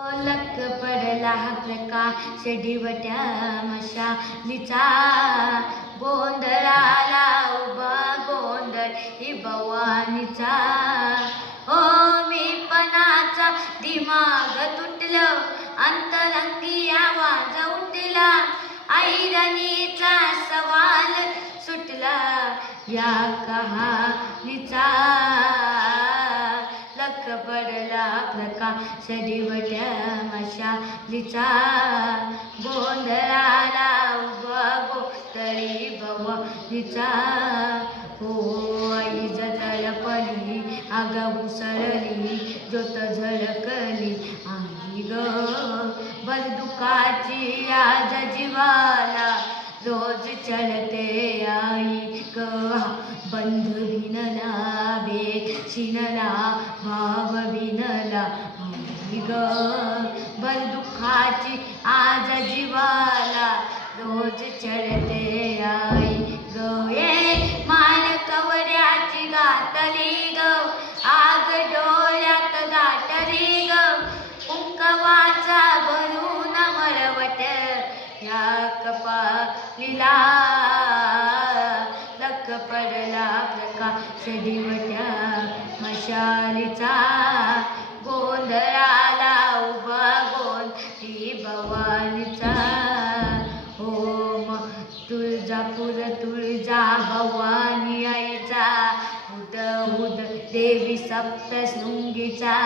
लख पडला प्रकाश दिवट्या मशालीचा गोंधळाला उभा गोंधळ ही भवानीचा. हो मी पणाचा दिमाग तुटलं अंतरंगी आवाज उठला ऐरणीचा सवाल सुटला या कहाणीचा. लख पडला प्रकाश दिवट्या मशालीचा गोंधळाला उभा गोंधळी भवानीचा. हो आई तळपली आग उसळली ज्योत झळकली आई ग बंदुकाची आज जीवाला रोज चढते आई ग. बंध विनला बेशिनला भाव विनला आई ग बंदुकाची आज जीवाला रोज चढते आई ग. ये मान कवड्याची घातली ग आग डोळ्यात दाटली ग कुंकवाचा भरून मळवट या कपालीला. लख पडला प्रकाश दिवट्या मशालीचा गोंधळाला उभा गोंधळी भवानीचा. ओम तुळजापूर तुळजा भवानी आईचा हुद हुद देवी सप्तशृंगीचा.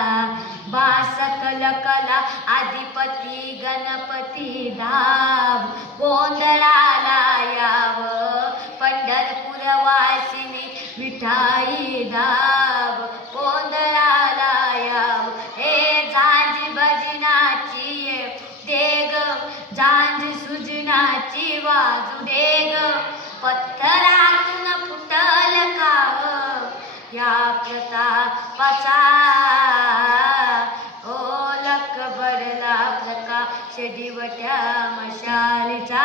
बास कलकला अधिपती गणपती धाम गोंधळाला याव पंढरपूर वासिनी विठाई धाम गोंधळाला याव. हे झांज भजनाची देग झांज सुजनाची वाजू देग पत्थरातून फुटल काव या प्रतापाचा. ओ लख पडला प्रकाश दिवट्या मशालीचा